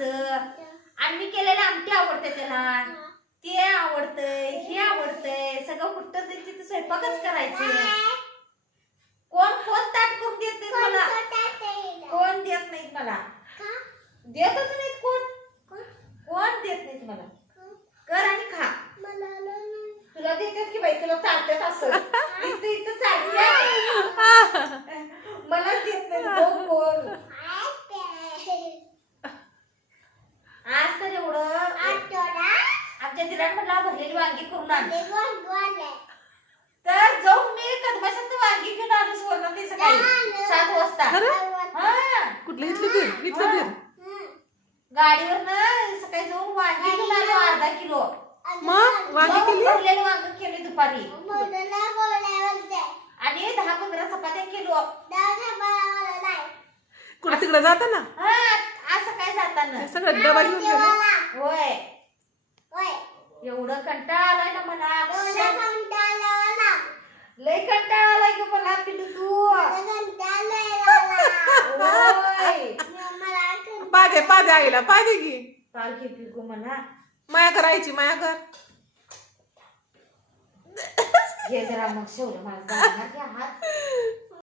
माणसं. आणि मी केलेलं आमटी आवडते त्याला, ते आवडतंय, हे आवडतंय, सगळं कुठं तिथं स्वयंपाकच करायचं. कोण कोण ताट करून देत नाही मला, कोण देत नाहीत मला, देतच नाहीत कोण, कोण देत नाहीत मला. कर आणि खा. तुला देतात की बाई, तुला चालतात असं इथं इथं चालते, मलाच देत नाही कोण. आज तर एवढं आमच्या दिरात म्हटलं भरलेली वांगी करून आण, तर जाऊन मी कदमाशात वांगी घेऊन आलो सुवर्ण ते सकाळी 7 वाजता. हा कुठलं इथलं गाडीवरनं सकाळी जाऊन वांगी घेऊन आलो 1/2 किलो. मग वांगी केली, भरलेली वांगी केली दुपारी आणि 10-15 चपात्या केलो. कुठं तिकडे जाताना हा आज सकाळी जाताना सगळं डबा घेऊन गेलो. होय, एवढं कंटाळा आलाय ना मला, लय कंटाळा आलाय ग मला पिलू तू. पादे आईला पादे की काल घे पिलू मला, माया करायची माया कर. हे जरा मग शेवलं माझा हात